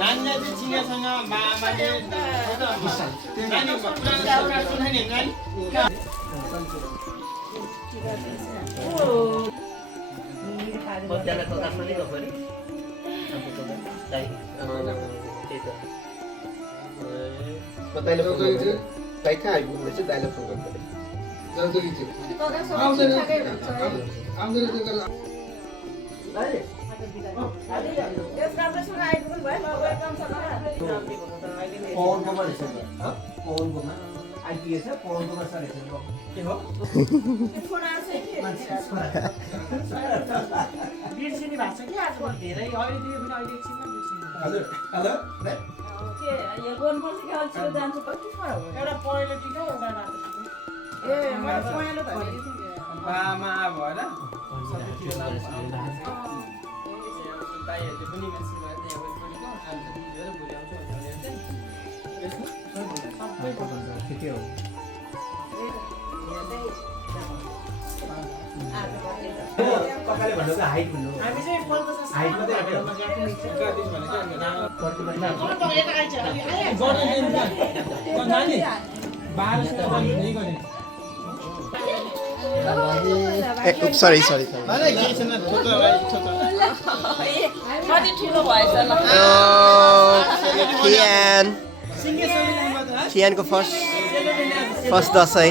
नानीले चिनेसँग मामाले नानी पुरानो कुरा सुनाइ नि नानी पत्याला कता पनि गफरी दाइ त्यही त बताइले फोन गर्नु दाइ कहाँ आइपुग्नु चाहिँ दाइले फोन गर्नु पर्यो जल्दी चाहिँ आउँदैन दाइ पवनको रहेछ पवनकोमा आइपिएस पवनकोमा छ रहेछ के हो बिर्सिने भएको छ कि आजकल धेरै अहिले दियो भने अहिले एकछिनमा बिर्सिनु हजुर हेलो एउटा पहेँलो टिका एउटा रातो टिका ए मलाई पहेँलो त बामा भएर सबै टिका दाइहरूले पनि मेसेज गरेर त्यहाँ वेट गरेको अन्त दिदीहरू भोलि आउँछ भनेर सबै ठिकै हो ककाले भनेको हाइट भन्नु हामी चाहिँ हाइट मात्रै sorry. Kian ko first dasai.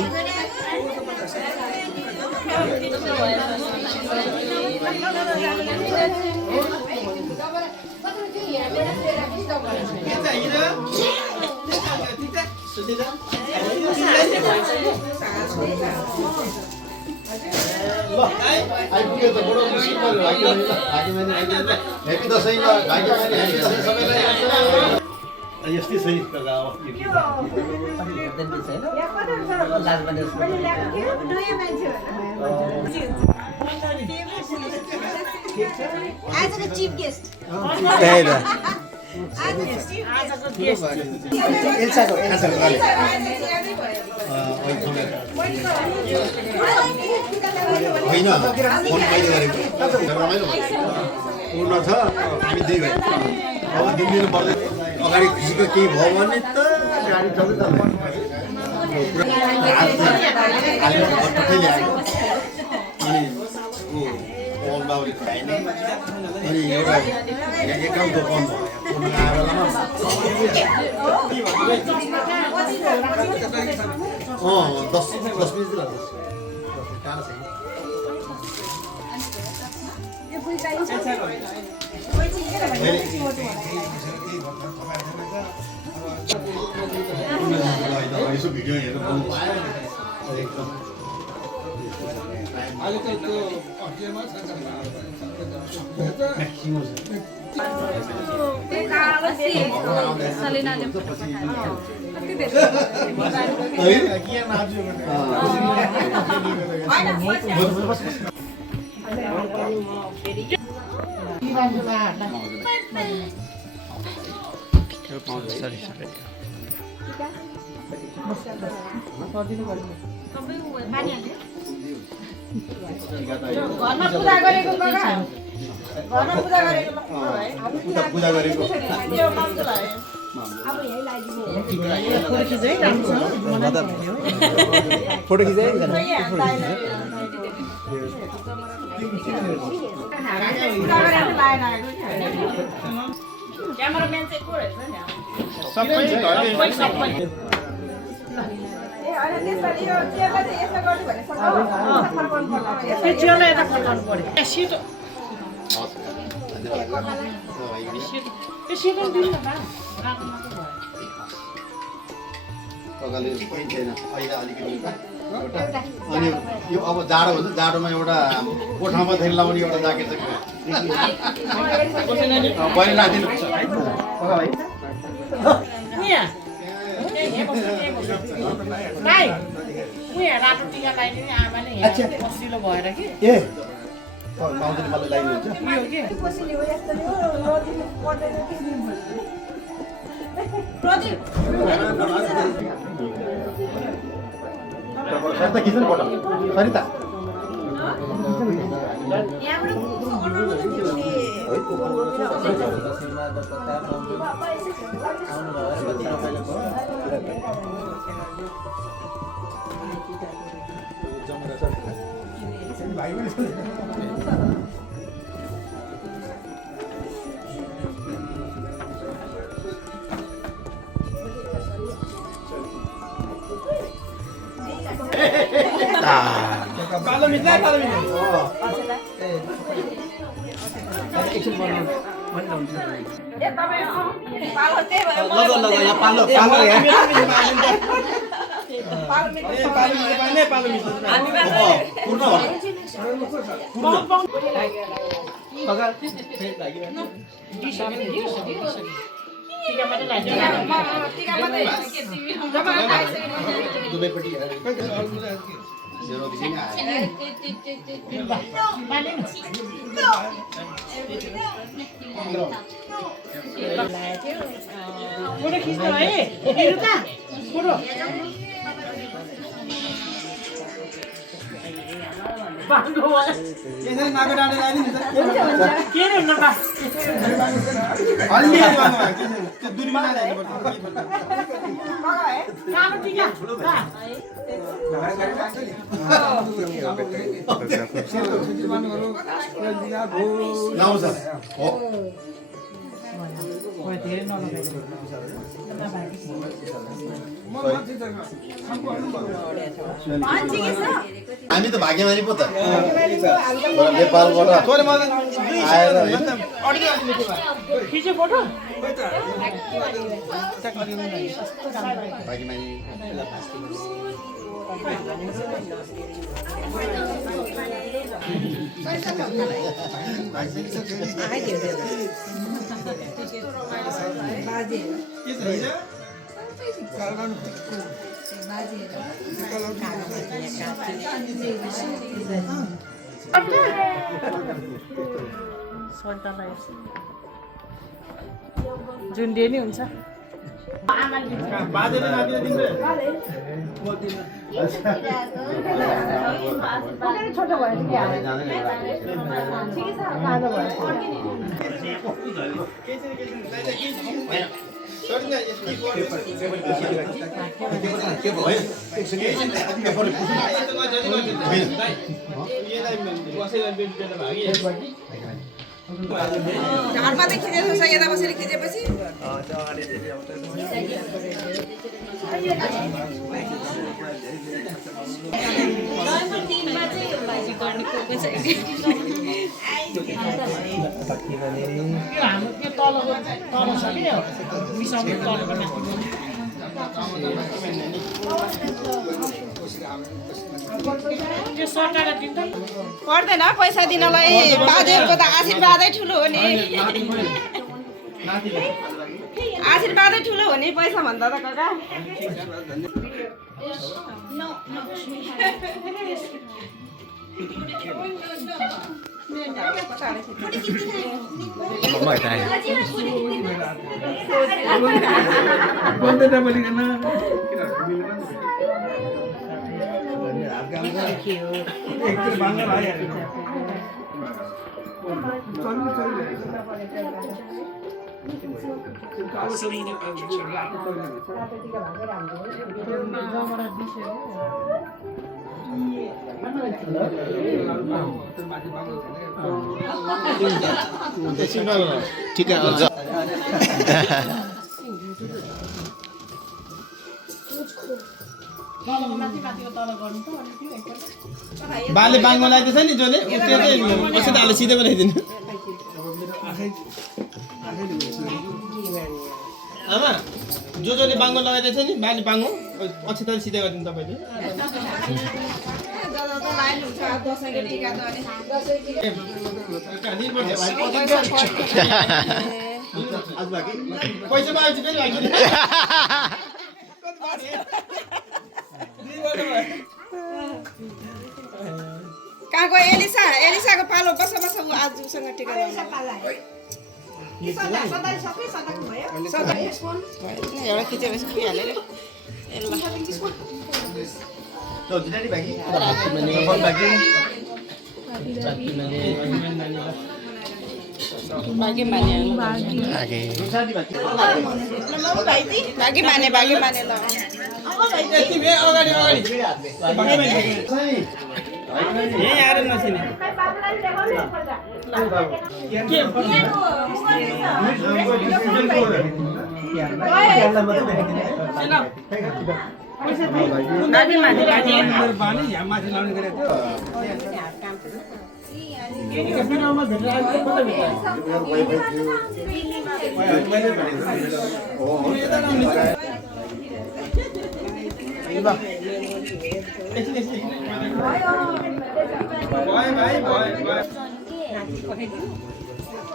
आइपुग्यो त बडो खुसी पर्यो ह्यापी दसैँ सबैलाई यस्तै छ नि आजको चिफ गेस्ट होइन फोन मैले गरेको रमाइलो पूर्ण छ हामी दुई भाइ अब दिनु पर्दैन अगाडि खुसीको केही भयो भने त गाडी चल्दै अनि पवन बाबुले खाएन अनि एउटा एकाउन्ट बन्द भयो 10 मिनट लाग्छ टाढा छैन यसो भिडियो हेरेर बोल्नु पायो एकदम अहिले त त्यो अटेमा छ पूजा गरेको फोटो खिचाइ क्यामेराम्यान चाहिँ को रहेछ नि सबै ककाले कोही छैन अहिले अलिकति एउटा अनि यो अब जाडो हुन्छ जाडोमा एउटा कोठामा धेरै लाउने एउटा ज्याकेट चाहिँ बहिनी राखिदिनु रातो टिका लगाइदिने आमाले पसिलो भएर कि ए पाउँदैन मलाई लगाइदिनुहुन्छ सरिता खिच्नु फोटो सरिता पालो मिल्छ पालो मिल्छ फोटो खिच्नु है हेर्नु फोटो नाको डाँडा लाने नि के रे नका अलि त्यो दुरीमा लाने कालो टिका लाउँछ हो हामी त भाग्यमानी पो त नेपालबाट आएर खिच्यो फोटो भाग्यमानी जुन डे नि हुन्छ बाजेले नातिले दिन्छ छोटो भयो ठिकै छ कालो भयो घरमा त खिचेको छ यता बसेर खिचेपछि हाम्रो त्यो तल छ कि मिसाउने तलको माथि त्यो सटाएर दिन्छ पर्दैन पैसा दिनलाई बाजेको त आशीर्वादै ठुलो हो नि आशीर्वादै ठुलो हो नि पैसा भन्दा त काका ठीक है बाले बाङ्गो लगाइदिएछ नि जसले उसले चाहिँ पछि त सिधै बनाइदिनु आमा जसले बाङ्गो लगाइदिएछ नि बानी बाङ्गो अक्षताले सिधै गरिदिनु तपाईँले पैसा पाएपछि फेरि भागिदिनु कहाँको एलिसाको पालो बस ऊ आजसँग टिका लगाउनु एउटा खिचेपछि पुगिहाल्यो बागी माने ल अगाडि यही आएर नसिने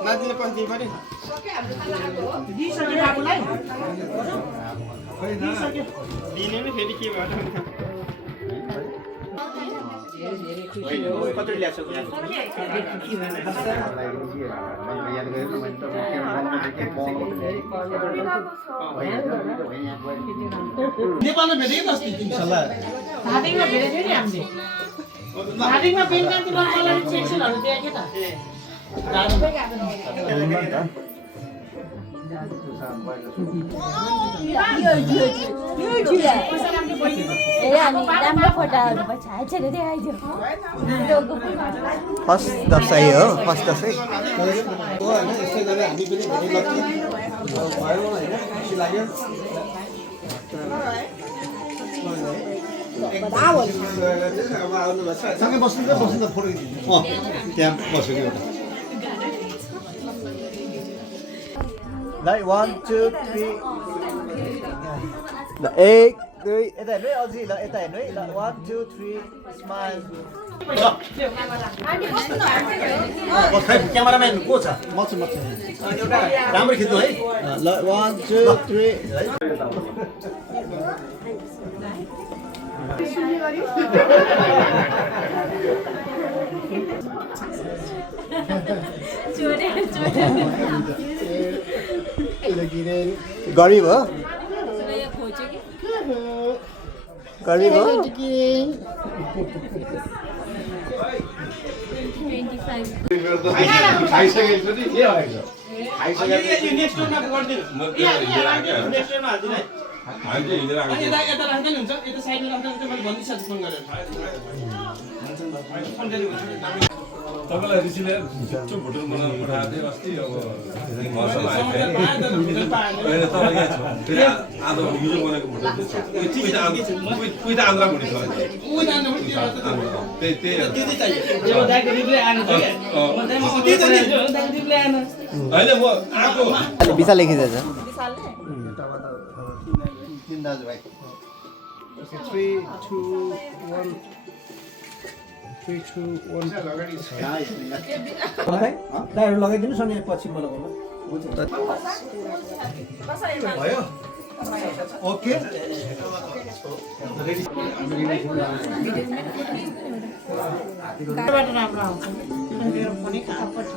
नातिले पछि दिनु पर्यो दिने नि फेरि के भयो कति ल्याएको नेपालमा भेटेको अस्ति धादिङमा भेटेको थियो नि हामीले धादिङमा बेलकान्ति मलाई सेक्सनहरू दिए के त फर्स्ट दसैँ हो फर्स्ट दसैँ सँगै बस्नु त फोटो त्यहाँ बसेको एउटा ल 1 2 3 ल 1 2 यता हेर्नु है अझै ल यता हेर्नु है ल 1 2 3 स्माइल क्यामेराम्यान को छ म छु एउटा राम्रो खिच्नु है ल 1 2 3 गरिब हो गरिब हो तपाईँलाई ऋषिले चुप भुटुल बनाउनु पठाएको थियो अस्ति अब मौसम आयो अहिले तपाईँ यहाँ छ फेरि आधो हिजो बनाएको भुटुल उही त आन्द्रा भुटी छ होइन म आएको विशाल लेखिँदैछ तीन दाजुभाइ 3 2 1 3 2 1 दाइहरू लगाइदिनुहोस् अनि पछि म लगाउनु भयो ओके राम्रो आउँछ मेरो फोनै खापट्टि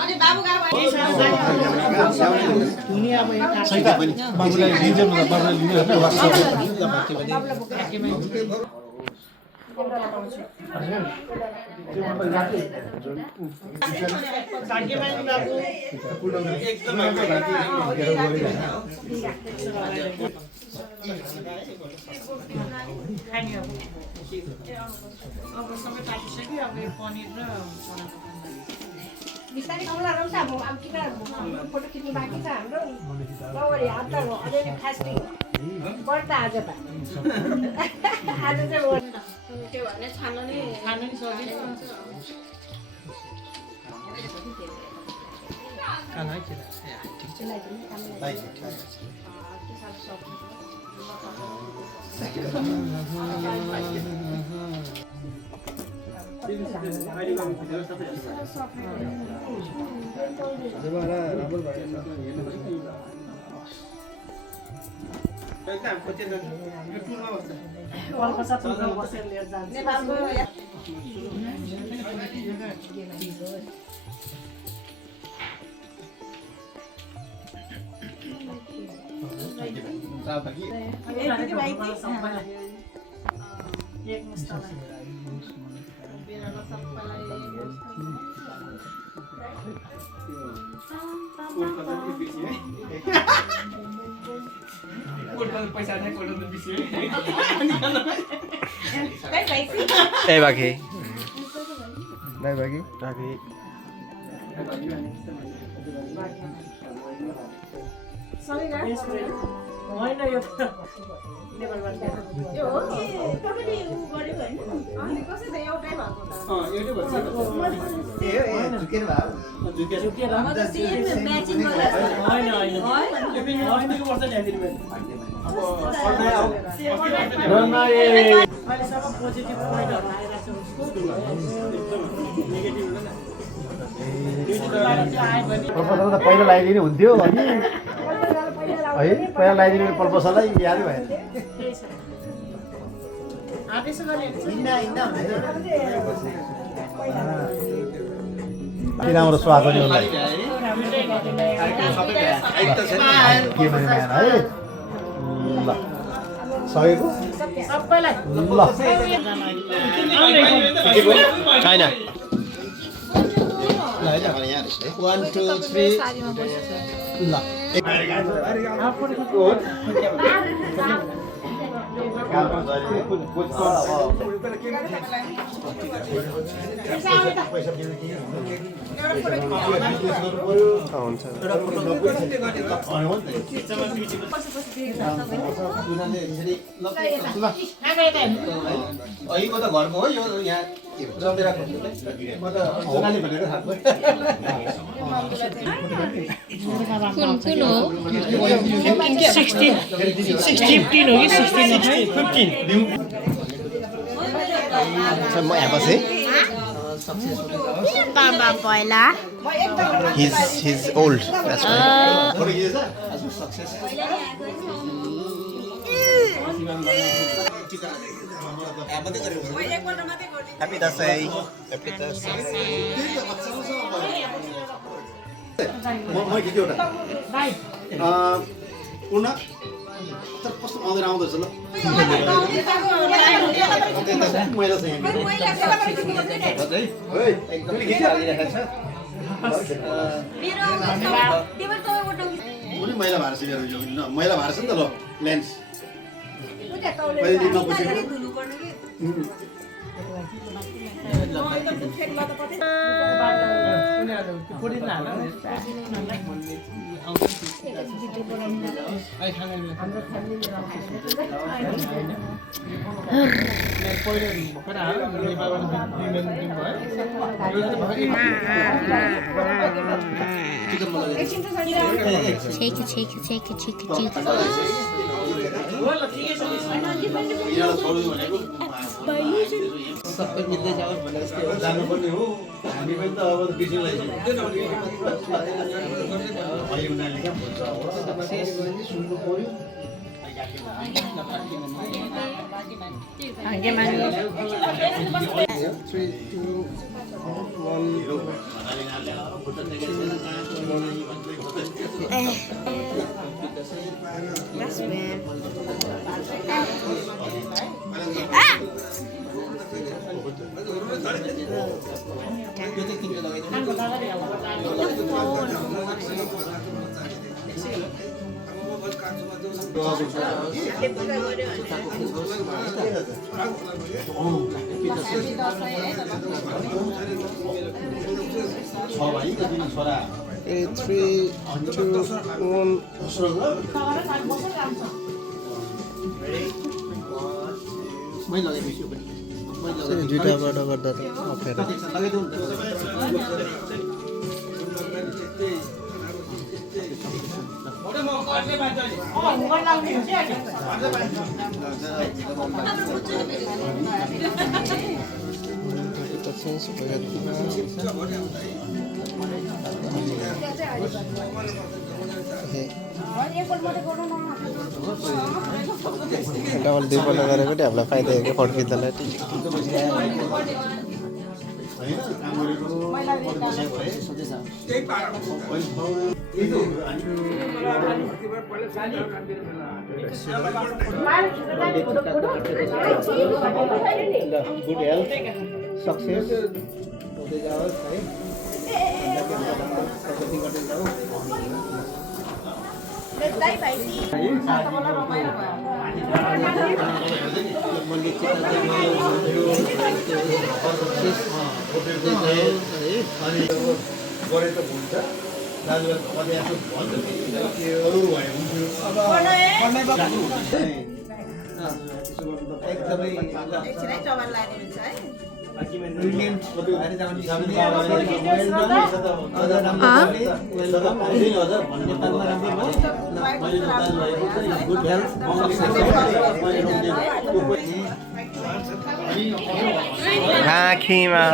अनि बाबु गएको दुनिया अब एउटा सहिता पनि बाबुलाई लिन्छ म बाबुलाई लिनु भाग्यमानी बाबु खाने अब सबै पाकिसक्यो अब यो पनिर र चना बिस्तारै कमला रम्छ अब किन फोटो खिच्नु बाँकी छ हाम्रो गौरी हात त अलिअलि खास बढ्दा आज त आज चाहिँ त्यो भने छान्नु नि खानु नि सजिलो कलकत्ता पुग्नु बसेर लिएर जान्छ नेपालको एक मुस्तालाई ए बाकी बाई बाकी बाकी होइन यो त नेपालबाट यो हो कि तपाईले उ गर्यो हैन अनि कसै त एउटै भएको त झुकेर म त सेम म्याचिङ गरेर होइन होइन अहिले सबै पोजिटिभ पोइन्टहरू आइरहेको छ उसको नेगेटिभ पल्पसालाई त पहिला लगाइदिनु हुन्थ्यो अनि है पहिला लगाइदिनु पल्पसालाई यादै भएन के राम्रो स्वाद पनि होला के भने है ल सकेको सबैलाई ल छैन One, two, three. ल अहिलेको त घरको हो यो यहाँ जमेराको म त सोनाली भनेर खाएको कुन कुन हो 15 हो कि 16 म यहाँ बसेँ बाबा पहिला He's old. That's why. Happy Dasai. Happy Dasai. म खिच्यो एउटा पूर्ण तर कस्तो आउँदैन आउँदैछ ल मैला छ यहाँ कुनै मैला भएर छ मेरो यो मैला भएर छ नि त ल लेन्स सबै मिल्दै जाओस् भनेर जानुपर्ने हो हामी पनि त अब बिर्सिनु लागिसक्यो अहिले उनीहरूले क्या भन्छ सुन्नु पऱ्यो दुईटाबाट गर्दा त अप्ठ्यारो डबल दुईपल्ट गरेको चाहिँ हामीलाई फाइदा हो कि फर्किँदालाई गुड हेल्थ सक्सेस हुँदै जाओस् है प्रगति गर्दै जाऊ गरे त हुन्छ दाजुभाइ पदयात्रा भन्नु अरू भए हुन्थ्यो एकदमै राखीमा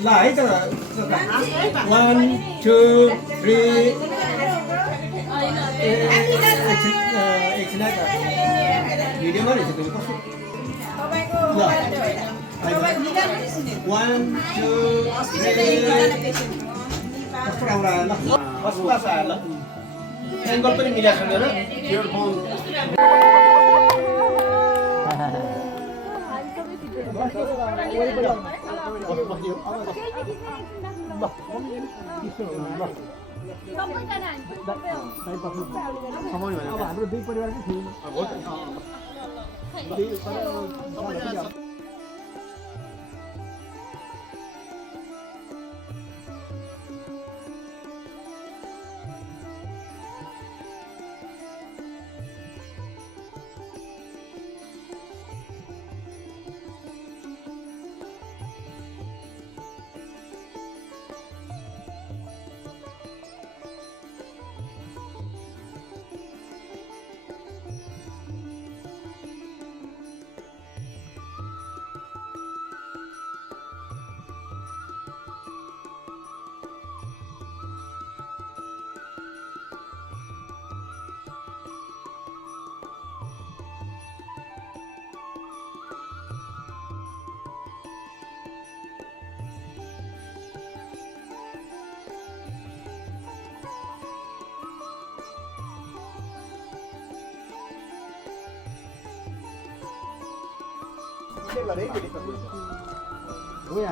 ल है त 1 2 3 भिडियोमा रहेछ तिमी कस्तो ल 1 2 3 कस्तो राम्रो आयो ल कस्तो क्लास आयो ल एङ्गल पनि मिलाएको छैन र हाम्रो दुई परिवारकै थियौँ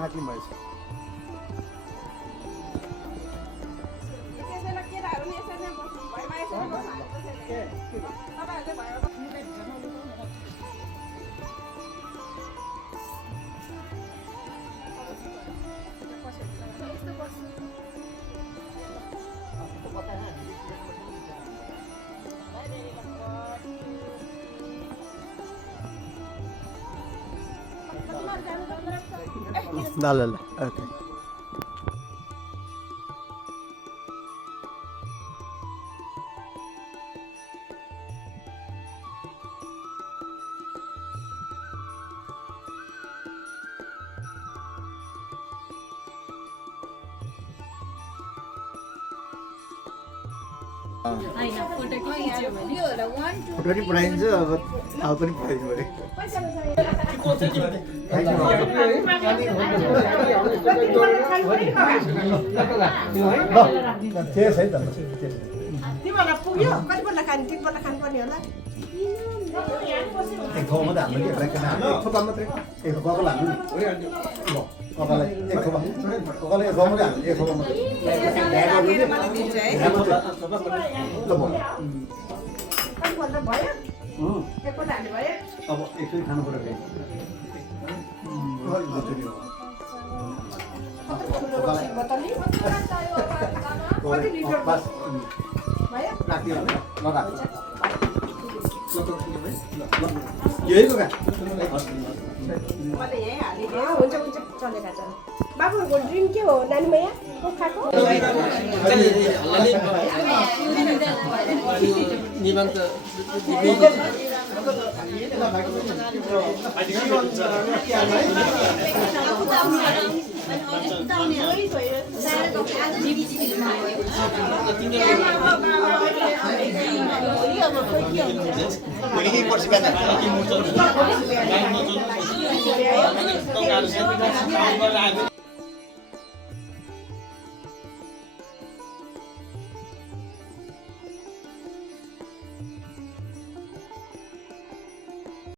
हाकिम भएछ ल ल ल ओके फोटो पनि पठाइदिन्छ अब थाहा पनि पठाइदिनु पऱ्यो तिमीहरूलाई पुग्यो कति पल्ट खाने 3 पल्ट खानुपर्ने होला एक ठाउँमा त हाम्रो के एक थोपा मात्रै एक थोपा लाग्नु नि कपालाई एक थोपा कपाले एक ठाउँमा हाल्नु एक थोपा मात्रै कति पल्ट भयो एकपल्ट हाल्नु भयो अब एकचोटि खानु पर्यो कति लिटर बस भयो राखिदियो लगाएको यही हो क्या हुन्छ हुन्छ चलेका चल बाबुहरूको ड्रिम के हो नानी मैया कुखुराको